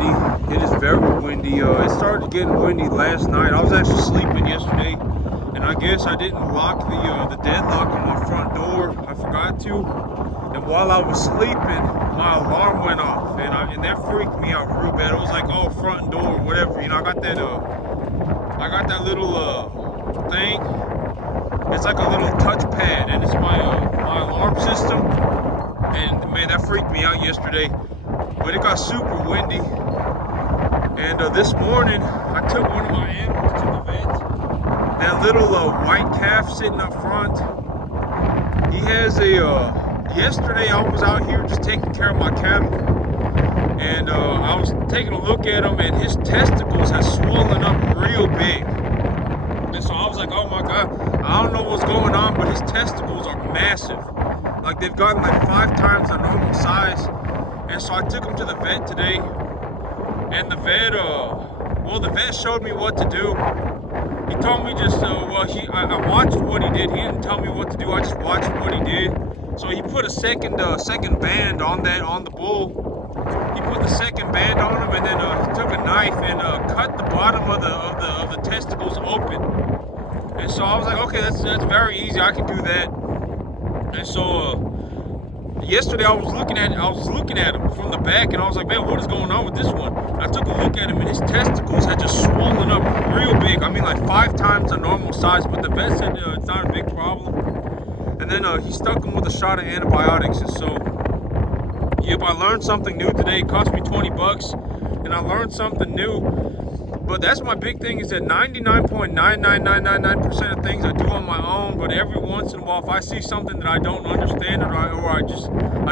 windy. It is very windy. It started getting windy last night. I was actually sleeping yesterday, and I guess I didn't lock the deadlock on my front door. I forgot to, and while I was sleeping, my alarm went off, and that freaked me out real bad. It was like, oh, front door, whatever. You know, I got that little thing. It's like a little touchpad, and it's my alarm system. And man, that freaked me out yesterday. But it got super windy. And this morning, I took one of my animals to the vet. That little white calf sitting up front. He has yesterday I was out here just taking care of my cattle. And I was taking a look at him, and his testicles had swollen up real big. And so I was like, oh my God, I don't know what's going on, but his testicles are massive. Like they've gotten like 5 times their normal size. And so I took him to the vet today. And the vet showed me what to do. He told me just, I watched what he did. He didn't tell me what to do. I just watched what he did. So he put a second band on the bull. He put the second band on him, and then he took a knife and cut the bottom of the testicles open. And so I was like, okay, that's very easy. I can do that. And so yesterday I was looking at him from the back, and I was like, man, what is going on with this one? And I took a look at him, and his testicles had just swollen up real big. I mean, like 5 times the normal size. But the vet said it's not a big problem. And then he stuck him with a shot of antibiotics. And so, yep, I learned something new today. It cost me $20, and I learned something new. But that's my big thing, is that 99.99999% of things I do on my own. But every once in a while, if I see something that I don't understand, or I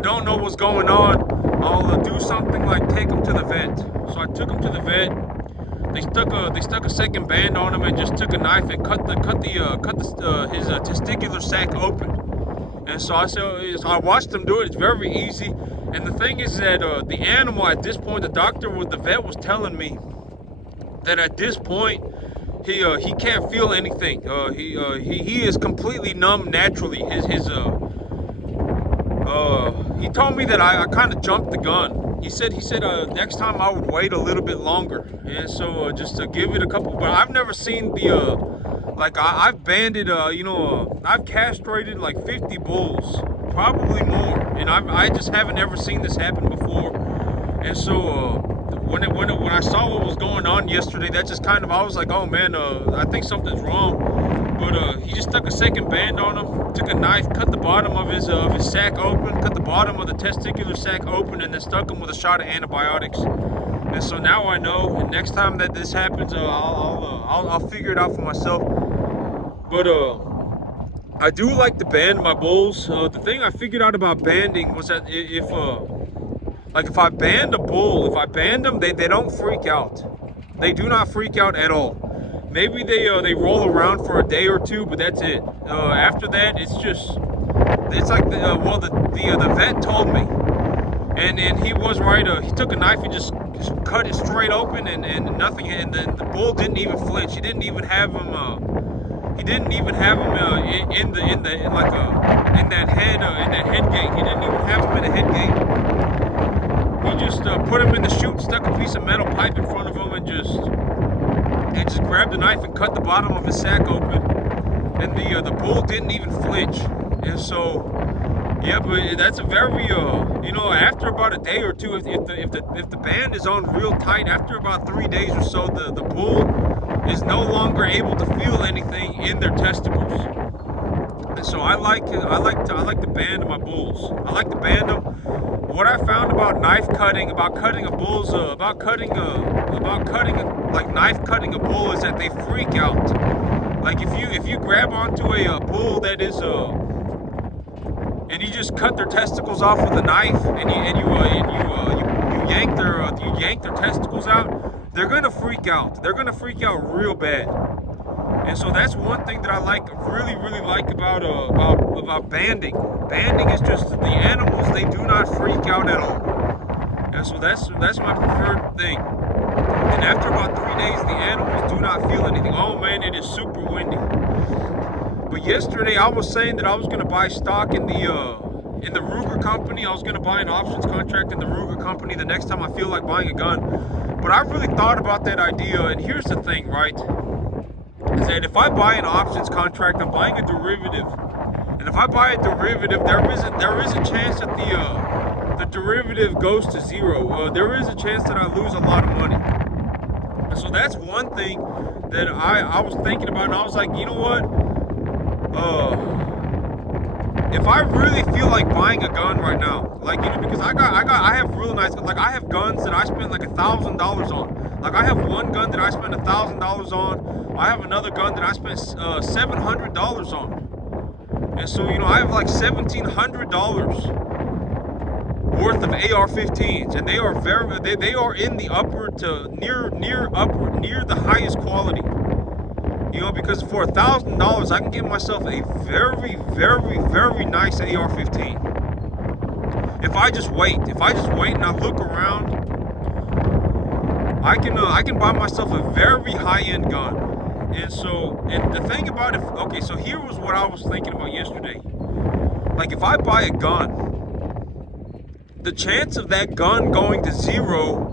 don't know what's going on, I'll do something like take him to the vet. So I took him to the vet. They stuck a second band on him and just took a knife and cut his testicular sac open. And so I watched them do it. It's very easy. And the thing is that the animal at this point, the vet was telling me that at this point he can't feel anything. He is completely numb naturally. He told me that I kind of jumped the gun. He said next time I would wait a little bit longer, and so just to give it a couple. But I've never seen I've banded I've castrated like 50 bulls, probably more, and I just haven't ever seen this happen before. And so when I saw what was going on yesterday, that just kind of, I was like, oh man, I think something's wrong. But he just stuck a second band on him, took a knife, cut the bottom of his sac open, cut the bottom of the testicular sac open, and then stuck him with a shot of antibiotics. And so now I know, and next time that this happens, I'll figure it out for myself. But I do like to band my bulls. The thing I figured out about banding was that if I band a bull, if I band them, they don't freak out. They do not freak out at all. Maybe they roll around for a day or two, but that's it. After that, it's like the vet told me, and he was right. He took a knife and just cut it straight open, and nothing. And the bull didn't even flinch. He didn't even have him. In that head gate. He didn't even have him in a head gate. He just put him in the chute, stuck a piece of metal pipe in front of him, and just grabbed a knife and cut the bottom of his sac open. And the bull didn't even flinch. And so, yeah, but that's a very after about a day or two, if the band is on real tight, after about 3 days or so, the bull is no longer able to feel anything in their testicles. And so I like to band my bulls. I like to band them. What I found about knife cutting, about cutting a bull is that they freak out. Like if you grab onto a bull that is and you just cut their testicles off with a knife, and you yank their testicles out, they're gonna freak out. They're gonna freak out real bad. And so that's one thing that I really like about banding. Banding is just the animals, they do not freak out at all. And so that's my preferred thing. And after about 3 days, the animals do not feel anything. Oh man, it is super windy. But yesterday I was saying that I was going to buy stock in the Ruger company. I was going to buy an options contract in the Ruger company. company the next time I feel like buying a gun. But I really thought about that idea, and here's the thing, right? Is that if I buy an options contract, I'm buying a derivative. And if I buy a derivative, there is a chance that the derivative goes to zero. There is a chance that I lose a lot of money. And so that's one thing that I was thinking about, and I was like, you know what? If I really feel like buying a gun right now, like, you know, because I have real nice, like, I have guns that I spent like $1,000 on. Like, I have one gun that I spent $1,000 on. I have another gun that I spent $700 on. And so, you know, I have like $1,700 worth of AR-15s, and they are in the upper to near the highest quality. You know, because for $1,000, I can get myself a very, very, very nice AR-15. If I just wait and I look around, I can buy myself a very high-end gun. And the thing about it, okay, so here was what I was thinking about yesterday. Like, if I buy a gun, the chance of that gun going to zero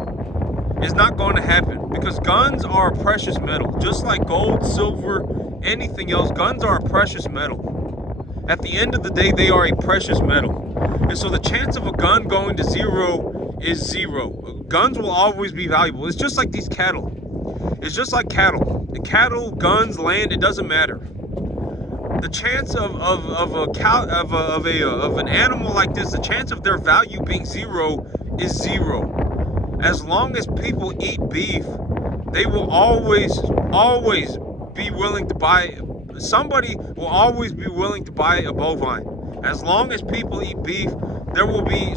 is not going to happen, because guns are a precious metal. Just like gold, silver, anything else, guns are a precious metal. At the end of the day, they are a precious metal. And so the chance of a gun going to zero is zero. Guns will always be valuable. It's just like these cattle. It's just like cattle. The cattle, guns, land, it doesn't matter. The chance of an animal like this, the chance of their value being zero is zero. As long as people eat beef, they will always be willing to buy. Somebody will always be willing to buy a bovine. As long as people eat beef,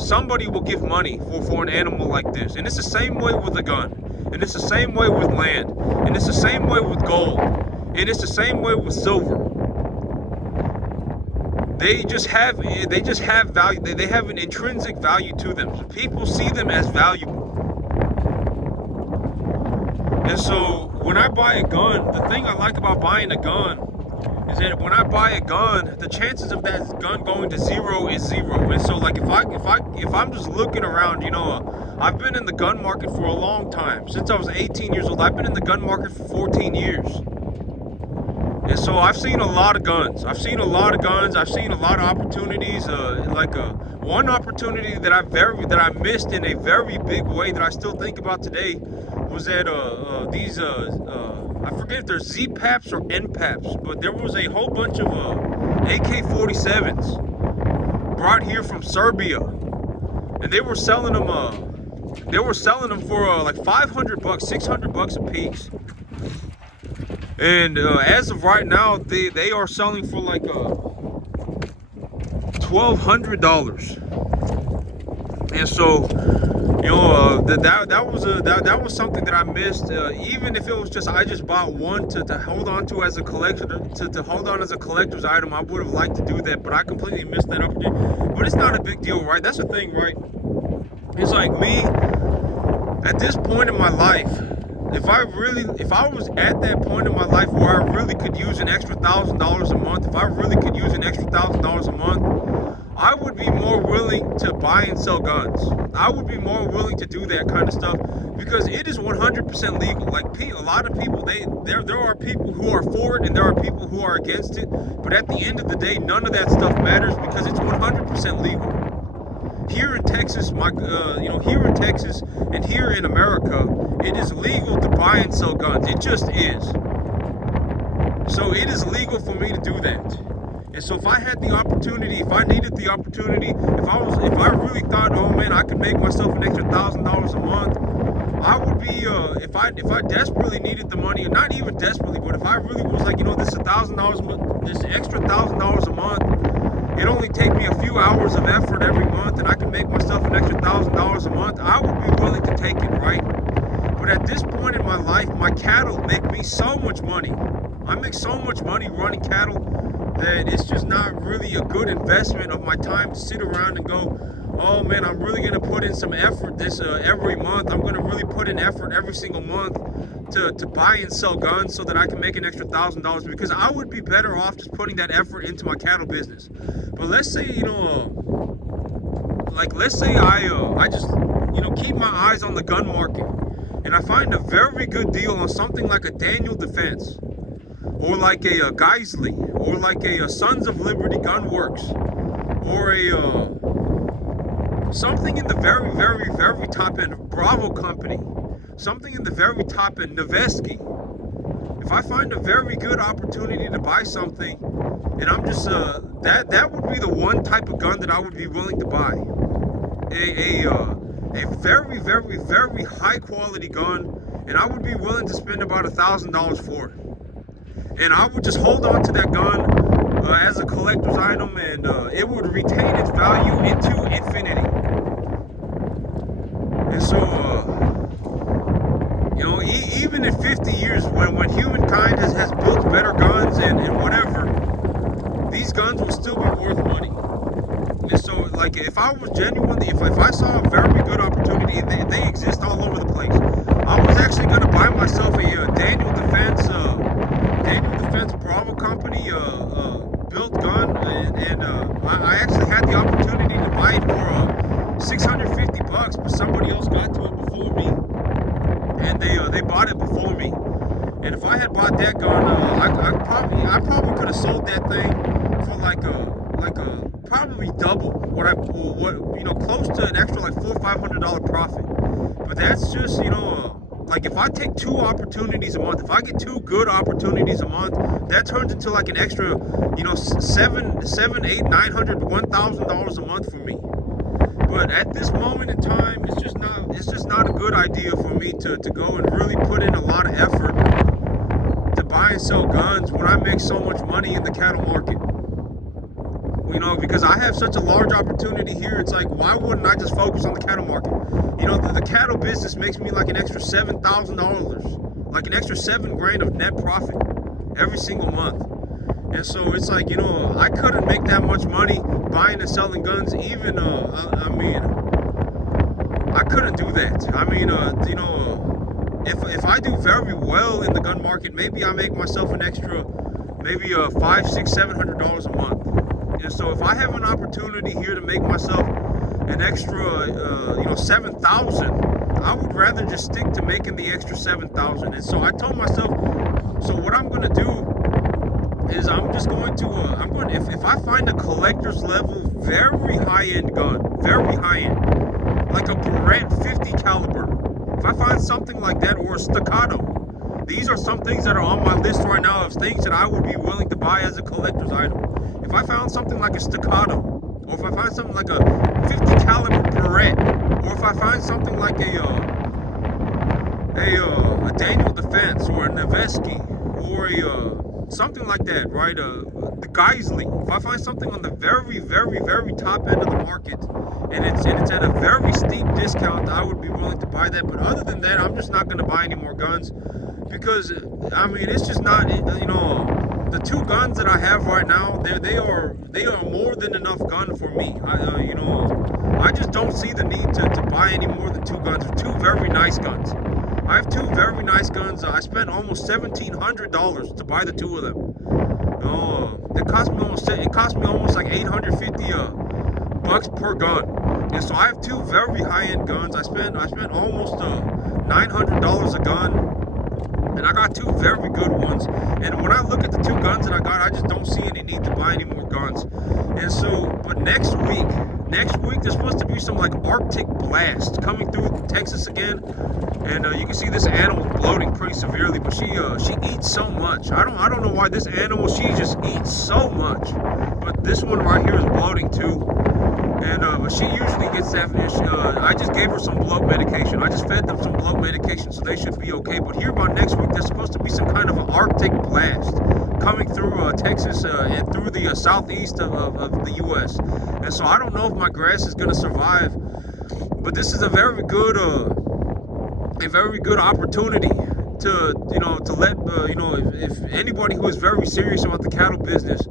somebody will give money for an animal like this. And it's the same way with a gun. And it's the same way with land. And it's the same way with gold. And it's the same way with silver. They just have value. They have an intrinsic value to them. So people see them as valuable. And so when I buy a gun, the thing I like about buying a gun is that when I buy a gun, the chances of that gun going to zero is zero. And so, like, if I'm just looking around, you know, I've been in the gun market for a long time. Since I was 18 years old, I've been in the gun market for 14 years. And so I've seen a lot of guns. I've seen a lot of opportunities. One opportunity that I missed in a very big way that I still think about today was that I forget if they're Z-Paps or N-Paps, but there was a whole bunch of AK-47s brought here from Serbia, and they were selling them for like $500, $600 a piece. And as of right now, they are selling for like $1,200. And so, you know, that was something that I missed. Even if it was just I just bought one to hold on to as a collector, to hold on as a collector's item, I would have liked to do that, but I completely missed that opportunity. But it's not a big deal, right? That's the thing, right? It's like me at this point in my life. If I was at that point in my life where I really could use an extra $1,000 a month, if I really could use an extra $1,000 a month, I would be more willing to buy and sell guns. I would be more willing to do that kind of stuff, because it is 100% legal. Like, a lot of people, there are people who are for it and there are people who are against it. But at the end of the day, none of that stuff matters, because it's 100% legal. Here in Texas, here in Texas and here in America, it is legal to buy and sell guns. It just is. So it is legal for me to do that. And so if I had the opportunity, if I needed the opportunity, if I really thought, oh man, I could make myself an extra $1,000 a month, I would be, if I desperately needed the money, and not even desperately, but if I really was like, you know, this $1,000, this extra $1,000 a month, it only take me a few hours of effort every month, and I can make myself an extra $1,000 a month, I would be willing to take it, right? But at this point in my life, my cattle make me so much money. I make so much money running cattle that it's just not really a good investment of my time to sit around and go, oh man, I'm really gonna put in some effort this every month. I'm gonna really put in effort every single month to buy and sell guns so that I can make an extra $1,000, because I would be better off just putting that effort into my cattle business. But let's say, you know, like, let's say I just, keep my eyes on the gun market, and I find a very good deal on something like a Daniel Defense, or like a Geisley, or like a Sons of Liberty Gun Works, or a something in the very, very, very top end, Bravo Company, something in the very top end, Noveski. If I find a very good opportunity to buy something, and I'm just that would be the one type of gun that I would be willing to buy. A very, very, very high quality gun, and I would be willing to spend about $1,000 for it. And I would just hold on to that gun as a collector's item, and it would retain its value into infinity. And so, even in 50 years, when humankind has built better guns and whatever, these guns will still be worth money. And so, like, if I was genuinely, if I saw a very good opportunity, and they exist all over the place, I was actually going to buy myself a Daniel Defense Bravo Company built gun, and I actually had the opportunity to buy it for $650, but somebody else got to it before me, and they bought it before me. And if I had bought that gun, I probably could have sold that thing for like a probably double what close to an extra like $400 or $500 profit. But that's just like if I take 2 opportunities a month, if I get 2 good opportunities a month, that turns into like an extra $700, $800, $900, $1,000 a month for me. But at this moment in time, it's just not a good idea for me to go and really put in a lot of effort to buy and sell guns when I make so much money in the cattle market. Because I have such a large opportunity here, it's like, why wouldn't I just focus on the cattle market? The cattle business makes me like an extra $7,000, like an extra $7,000 of net profit every single month. And so it's like, I couldn't make that much money buying and selling guns, even, I couldn't do that. If I do very well in the gun market, maybe I make myself an extra, maybe $500, $600, $700 a month. And so if I have an opportunity here to make myself an extra, $7,000, I would rather just stick to making the extra $7,000. And so I told myself, so what I'm going to do is I'm going to, if I find a collector's level, very high-end gun, very high-end, like a Barrett 50 caliber, if I find something like that, or a staccato, these are some things that are on my list right now of things that I would be willing to buy as a collector's item. If I found something like a staccato, or if I find something like a 50 caliber Barrett, or if I find something like a Daniel Defense, or a Noveski, or something like that, right? The Geisley. If I find something on the very, very, very top end of the market, and it's at a very steep discount, I would be willing to buy that. But other than that, I'm just not going to buy any more guns, because it's just not, the 2 guns that I have right now, they are more than enough gun for me. I just don't see the need to buy any more than 2 guns. They're 2 very nice guns. I have 2 very nice guns. I spent almost $1,700 to buy the 2 of them. It cost me almost like $850 per gun. And so I have 2 very high-end guns. I spent almost $900 a gun. And I got 2 very good ones. And when I look at the 2 guns that I got, I just don't see any need to buy any more guns. And so, but next week, there's supposed to be some like Arctic blast coming through Texas again. And you can see this animal bloating pretty severely, but she eats so much. I don't know why this animal, she just eats so much. But this one right here is bloating too. And but she usually gets that. I just gave her some bloat medication. I just fed them some bloat medication, so they should be okay. But here by next week, there's supposed to be some kind of an Arctic blast coming through Texas and through the southeast of the U.S. And so I don't know if my grass is going to survive. But this is a very good opportunity to let if anybody who is very serious about the cattle business,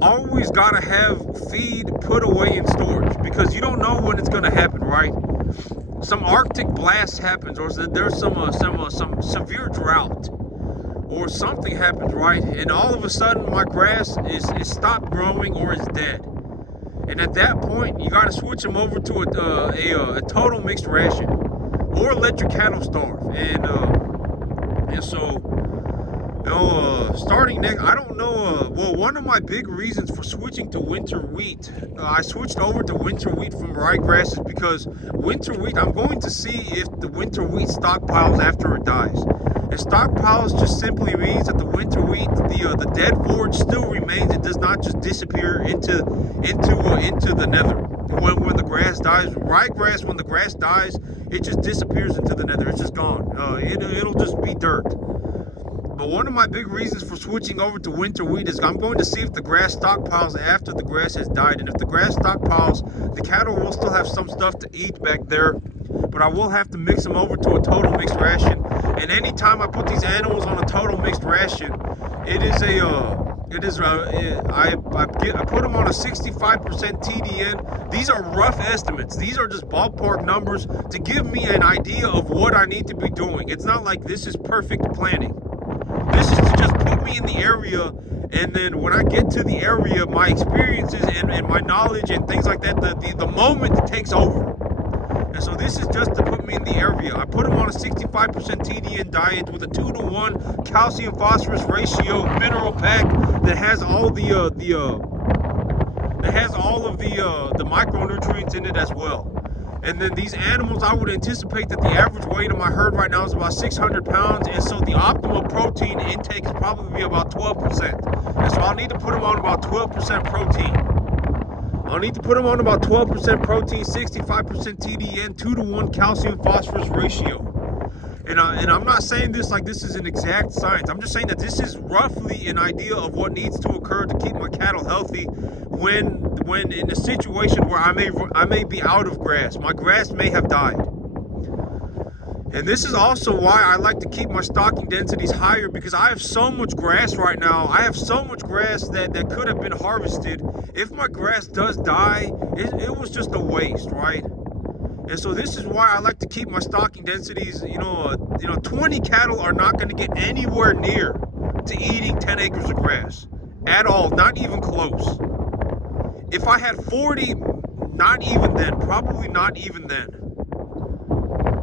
always gotta have feed put away in storage, because you don't know when it's gonna happen, right? Some Arctic blast happens, or there's some severe drought, or something happens, right? And all of a sudden my grass is stopped growing or is dead. And at that point, you got to switch them over to a total mixed ration, or let your cattle starve. And so, starting next, I don't know. Well, one of my big reasons for switching to winter wheat, I switched over to winter wheat from ryegrass, is because winter wheat, I'm going to see if the winter wheat stockpiles after it dies. And stockpiles just simply means that the winter wheat, the dead forage still remains. It does not just disappear into the nether when the grass dies. Ryegrass, when the grass dies, it just disappears into the nether. It's just gone. It'll just be dirt. But one of my big reasons for switching over to winter wheat is I'm going to see if the grass stockpiles after the grass has died. And if the grass stockpiles, the cattle will still have some stuff to eat back there. But I will have to mix them over to a total mixed ration. And anytime I put these animals on a total mixed ration, I put them on a 65% TDN. These are rough estimates. These are just ballpark numbers to give me an idea of what I need to be doing. It's not like this is perfect planning. This is to just put me in the area, and then when I get to the area, my experiences and my knowledge and things like that, the moment takes over. And so this is just to put me in the area. I put them on a 65% TDN diet with a 2-to-1 calcium phosphorus ratio mineral pack that has all the micronutrients in it as well. And then these animals, I would anticipate that the average weight of my herd right now is about 600 pounds. And so the optimal protein intake is probably be about 12%. And so I'll need to put them on about 12% protein. I'll need to put them on about 12% protein, 65% TDN, 2-to-1 calcium phosphorus ratio. And I'm not saying this like this is an exact science. I'm just saying that this is roughly an idea of what needs to occur to keep my cattle healthy when in a situation where I may be out of grass. My grass may have died. And this is also why I like to keep my stocking densities higher, because I have so much grass right now. I have so much grass that could have been harvested. If my grass does die, it was just a waste, right? And so this is why I like to keep my stocking densities, 20 cattle are not going to get anywhere near to eating 10 acres of grass at all, not even close. If I had 40, not even then, probably not even then.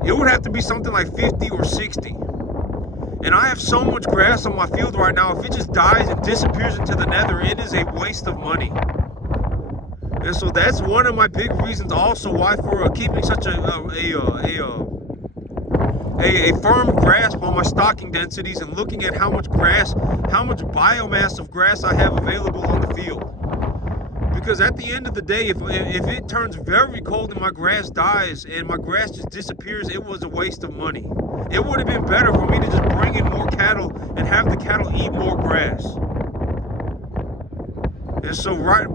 It would have to be something like 50 or 60. And I have so much grass on my field right now, if it just dies and disappears into the nether, it is a waste of money. And so that's one of my big reasons also why for keeping such a firm grasp on my stocking densities and looking at how much biomass of grass I have available on the field. Because at the end of the day, if it turns very cold and my grass dies and my grass just disappears, it was a waste of money. It would have been better for me to just bring in more cattle and have the cattle eat more grass. And so, I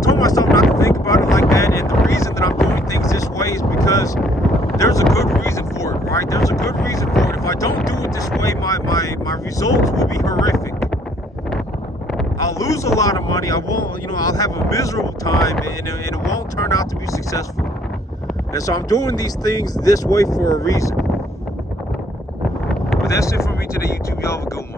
told myself not to think about it like that. And the reason that I'm doing things this way is because there's a good reason for it, right? There's a good reason for it. If I don't do it this way, my results will be horrific. I'll lose a lot of money. I'll have a miserable time, and it won't turn out to be successful. And so I'm doing these things this way for a reason. But that's it for me today, YouTube. Y'all have a good one.